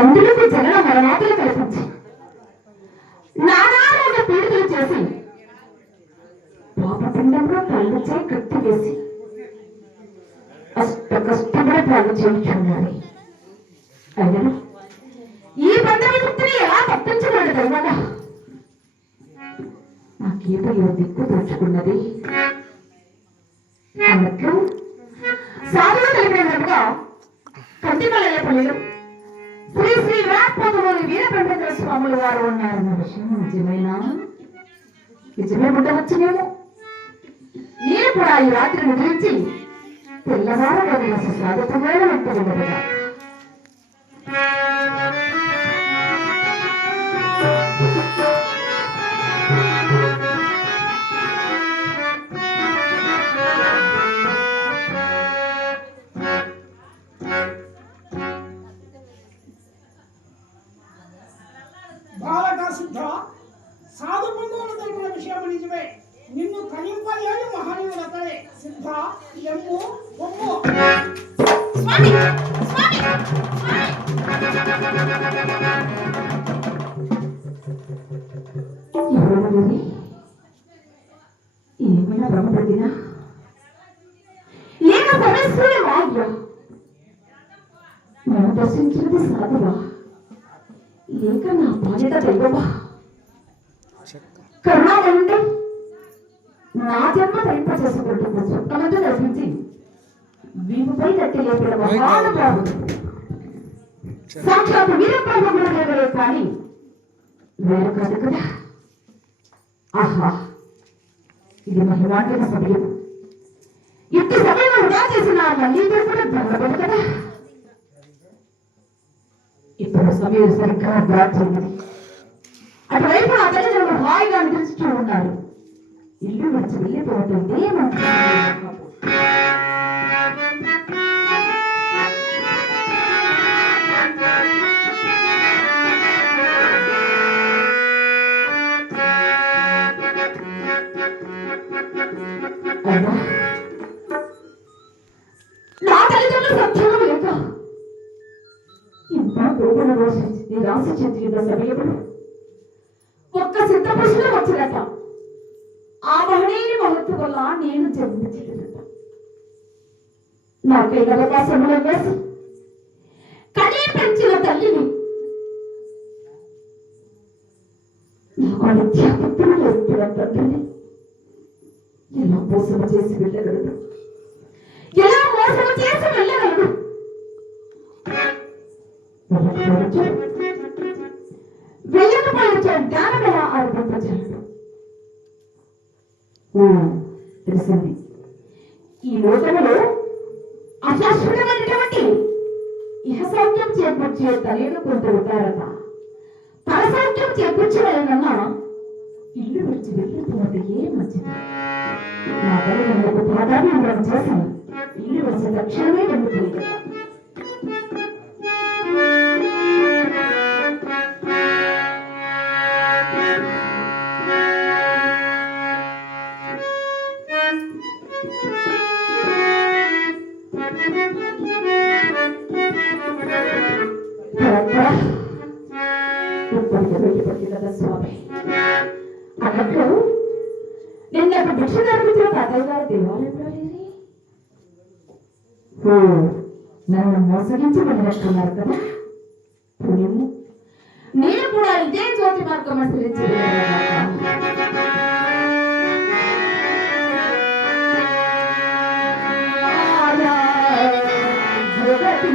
ఎందుకు జగన మరణాతులు కల్పించి నానారోగ పీడితులు చేసి పాపపిండంలో కళ్ళుచే కత్తి వేసి అష్ట కష్టపడి పాలు చేయించున్నారు. అయినా ఈ బంధవిముక్తిని ఎలా తప్పించగలడు దైవాల? నాకేదో ఈ దిక్కు తోచుకున్నది అన్నట్లు సాధువు తెలిపినట్టుగా కంటిమలపల్లిలో శ్రీ శ్రీ రాకపోతులోని వీరబ్రహ్మేంద్ర స్వాముల వారు ఉన్నారన్న విషయం నిజమేనా? నిజమే ఉండవచ్చునేమో. నేను కూడా ఈ రాత్రి ముద్రించి తెల్లవారగదిన స్వాగతమైన వెంటబడగా సాధు బంధువులు తెలిపిన విషయం నిజమే. నిన్ను కలింపలేని మహనీయులతడే. సిద్ధ ఎమ్ము బొమ్ము ఏమైనా భ్రమపడినా లేక పరస్పరి వాగ్య మనం దర్శించినది సాధువా లేక నా బాధ్యత దైవమా? కరుణావనుండి నా జన్మ ధరింప చేసుకుంటున్న చుక్కలతో దర్శించి వీపుపై కట్టి లేపిన మహానుభావుడు సాక్షాత్ వీరబ్రహ్మముల దేవరే కానీ వేరు కాదు కదా. ఆహా, ఇది మహిమాంటిన సమయం. ఇంటి సమయంలో వృధా చేసిన మళ్ళీ కూడా దండపడు కదా. ఇప్పుడు సమయం సరిగ్గా దాచింది. అటువైపు ఆ తల్లిదండ్రులు హాయిగా నిద్రిస్తూ ఉన్నారు. ఇల్లు వచ్చి వెళ్ళిపోతుంది. నా తల్లిదండ్రులు సత్యం లేక ఇంత గోపుల రోజు నిరాశ చెందిన సమయంలో ఒక్క సిద్ధపురుషులు వచ్చినట. ఆ మహనీయుని మహత్వం వల్ల నేను జన్మించలేదట. నాకైన అవకాశంలో వేసి కనీ పెంచిన తల్లిని నాకు నిత్యాపుత్రులు ఎత్తున తండ్రిని ఎలా మోసం చేసి వెళ్ళగలడు? ఎలా మోసం చేసి వెళ్ళగలడు? వెళ్ళకపోయిన జ్ఞానం ఎలా ఆరోపించగలడు? తెలిసింది. ఈ లోకంలో అశాశ్వతమైనటువంటి ఇహసౌఖ్యం చేకూర్చే తల్లిని కొందరు ఉంటారట. పరసౌఖ్యం చేకూర్చలేనన్నా ఇల్లు విడిచి వెళ్ళిపోతే ఏ మంచిది. నా తల్లిదండ్రులకు ప్రాధాన్యం చేసి ఇల్లు వచ్చే తక్షణమే వెళ్ళిపోయింది. స్వామి అన్నట్లు నిన్న భిక్ష నిర్మించిన తాతయ్య గారి దేవాలయంలో నన్ను మోసగించి వెళ్ళినట్టున్నారు కదా. నేను కూడా ఇదే జ్యోతి మార్గం అనుసరించి జగతి